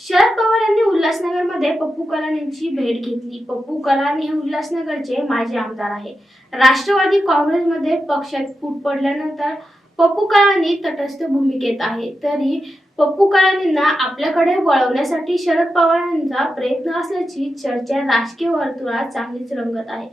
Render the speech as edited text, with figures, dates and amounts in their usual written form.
शरद पवार यांनी उल्हासनगरमध्ये पप्पू कलानी यांची भेट घेतली. पप्पू कलानी हे उल्हासनगरचे माजी आमदार आहे. राष्ट्रवादी काँग्रेसमध्ये पक्षात फूट पडल्यानंतर पप्पू कलानी तटस्थ भूमिकेत आहे. तरी पप्पू कलानींना आपल्याकडे वळवण्यासाठी शरद पवारांचा प्रयत्न असल्याची चर्चा राजकीय वर्तुळात चांगलीच रंगत आहे.